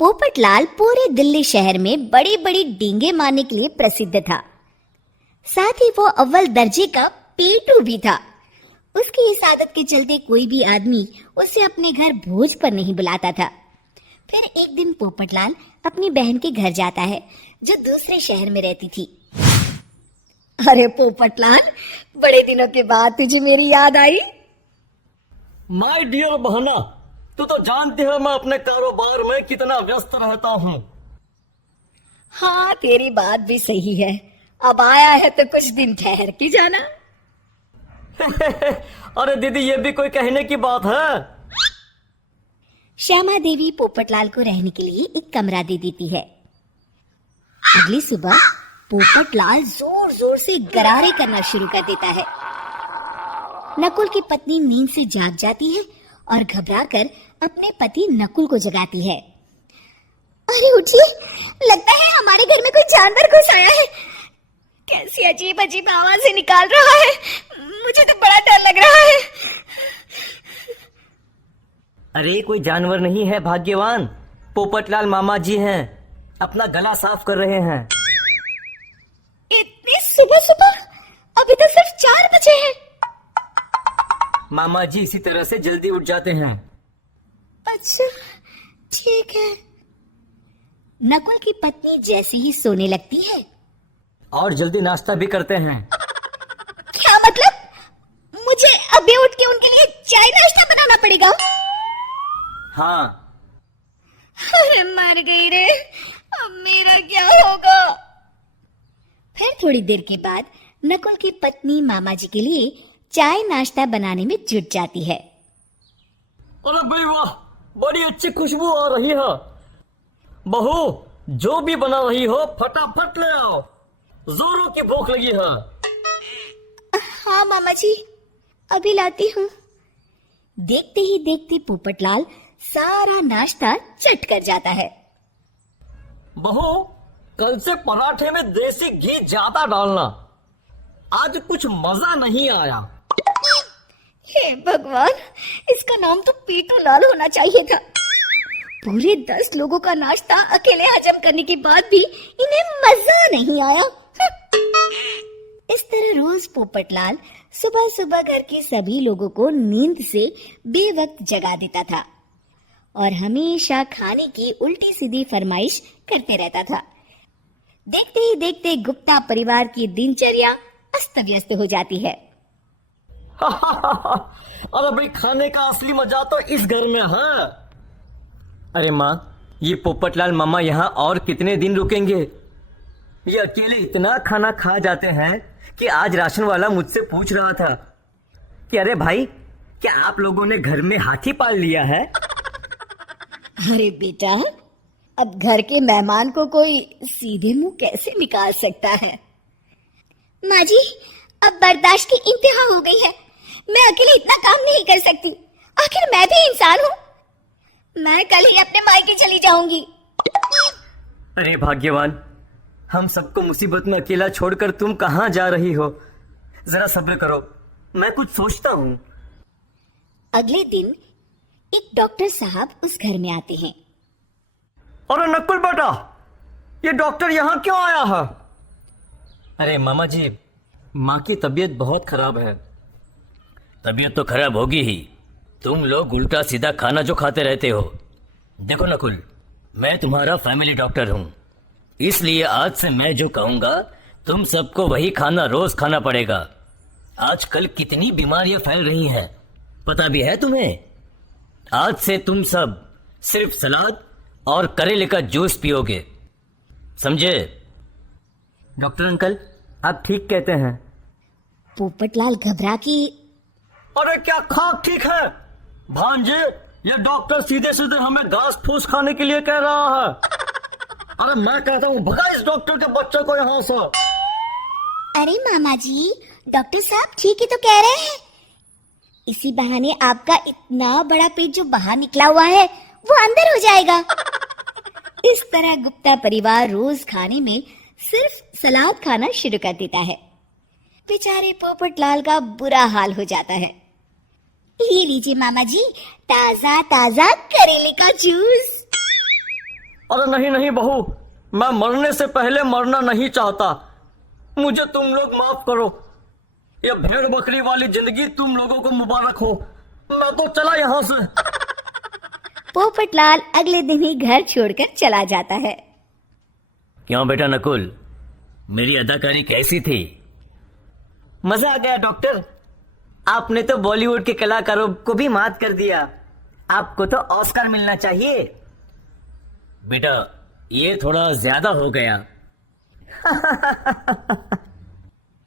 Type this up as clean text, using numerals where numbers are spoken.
पोपटलाल पूरे दिल्ली शहर में बड़ी बड़ी डींगे मारने के लिए प्रसिद्ध था। साथ ही वो अव्वल दर्जे का पेटू भी था। उसकी इस आदत के चलते कोई भी आदमी उसे अपने घर भोज पर नहीं बुलाता था। फिर एक दिन पोपटलाल अपनी बहन के घर जाता है जो दूसरे शहर में रहती थी। अरे पोपटलाल, बड़े दिनों के बाद तुझे मेरी याद आई। माय डियर बहना, तू तो जानती है मैं अपने कारोबार में कितना व्यस्त रहता हूँ। हाँ, तेरी बात भी सही है। अब आया है तो कुछ दिन ठहर के जाना। अरे दीदी, ये भी कोई कहने की बात है। श्यामा देवी पोपटलाल को रहने के लिए एक कमरा दे देती है। अगली सुबह पोपटलाल जोर जोर से गरारे करना शुरू कर देता है। नकुल की पत्नी नींद से जाग जाती है और घबराकर अपने पति नकुल को जगाती है। अरे उठिए, लगता है हमारे घर में कोई जानवर घुस आया है। कैसी अजीब अजीब आवाजें निकाल रहा है, मुझे तो बड़ा डर लग रहा है। अरे कोई जानवर नहीं है भाग्यवान, पोपटलाल मामा जी हैं, अपना गला साफ कर रहे हैं। इतनी सुबह सुबह? अभी तो सिर्फ 4 बजे हैं। मामा जी इसी तरह से जल्दी उठ जाते हैं। अच्छा, ठीक है। नकुल की पत्नी जैसे ही सोने लगती है और जल्दी नाश्ता भी करते हैं। क्या मतलब? मुझे अभी उठ के उनके लिए चाय नाश्ता बनाना पड़ेगा? हाँ। अरे मर गई रे, अब मेरा क्या होगा? फिर थोड़ी देर के बाद नकुल की पत्नी मामा जी के लिए चाय नाश्ता बनाने में जुट जाती है। अरे भाई वाह, बड़ी अच्छी खुशबू आ रही है। बहू, जो भी बना रही हो फटाफट ले आओ, जोरों की भूख लगी है। हाँ मामा जी, अभी लाती हूँ। देखते ही देखते पोपटलाल सारा नाश्ता चट कर जाता है। बहू, कल से पराठे में देसी घी ज्यादा डालना, आज कुछ मजा नहीं आया। हे भगवान, इसका नाम तो पीटू लाल होना चाहिए था। पूरे 10 लोगों का नाश्ता अकेले हजम करने के बाद भी इन्हें मजा नहीं आया। इस तरह रोज पोपटलाल सुबह सुबह घर के सभी लोगों को नींद से बेवक्त जगा देता था और हमेशा खाने की उल्टी सीधी फरमाइश करते रहता था। देखते ही देखते गुप्ता परिवार की दिनचर्या अस्त व्यस्त हो जाती है। अरे भाई, खाने का असली मजा तो इस घर में है। अरे माँ, ये पोपटलाल मामा यहाँ और कितने दिन रुकेंगे? ये अकेले इतना खाना खा जाते हैं कि आज राशन वाला मुझसे पूछ रहा था कि अरे भाई, क्या आप लोगों ने घर में हाथी पाल लिया है? अरे बेटा, अब घर के मेहमान को कोई सीधे मुंह कैसे निकाल सकता है? माँ जी, अब बर्दाश्त की इंतहा हो गई है। मैं अकेले इतना काम नहीं कर सकती। आखिर मैं भी इंसान हूँ। मैं कल ही अपने मायके चली जाऊंगी। अरे भाग्यवान, हम सबको मुसीबत में अकेला छोड़कर तुम कहाँ जा रही हो? जरा सब्र करो, मैं कुछ सोचता हूँ। अगले दिन एक डॉक्टर साहब उस घर में आते हैं। अरे नकुल बेटा, ये डॉक्टर यहाँ क्यों आया है? अरे मामा जी, माँ की तबीयत बहुत खराब है। तबीयत तो खराब होगी ही, तुम लोग उल्टा सीधा खाना जो खाते रहते हो। देखो नकुल, मैं तुम्हारा फैमिली डॉक्टर हूँ, इसलिए आज से मैं जो कहूँगा तुम सबको वही खाना रोज खाना पड़ेगा। आजकल कितनी बीमारियां फैल रही हैं, पता भी है तुम्हें? आज से तुम सब सिर्फ सलाद और करेले का जूस पियोगे, समझे? डॉक्टर अंकल, आप ठीक कहते हैं। पोपटलाल घबरा के, अरे क्या खाक ठीक है भांजे, ये डॉक्टर सीधे सीधे हमें घास फूस खाने के लिए कह रहा है। अरे मैं कहता हूँ भगा इस डॉक्टर के बच्चे को यहाँ से। अरे मामा जी, डॉक्टर साहब ठीक ही तो कह रहे हैं। इसी बहाने आपका इतना बड़ा पेट जो बाहर निकला हुआ है वो अंदर हो जाएगा। इस तरह गुप्ता परिवार रोज खाने में सिर्फ सलाद खाना शुरू कर देता है। बेचारे पोपटलाल का बुरा हाल हो जाता है। ये लीजिए मामा जी, ताजा ताजा करेले का जूस। अरे नहीं नहीं बहू, मैं मरने से पहले मरना नहीं चाहता। मुझे तुम लोग माफ करो। ये भेड़ बकरी वाली जिंदगी तुम लोगों को मुबारक हो। मैं तो चला यहाँ से। पोपटलाल अगले दिन ही घर छोड़कर चला जाता है। क्यों बेटा नकुल, मेरी अदाकारी कैसी थी? मजा आ गया डॉक्टर। आपने तो बॉलीवुड के कलाकारों को भी मात कर दिया। आपको तो ऑस्कर मिलना चाहिए। बेटा ये थोड़ा ज्यादा हो गया।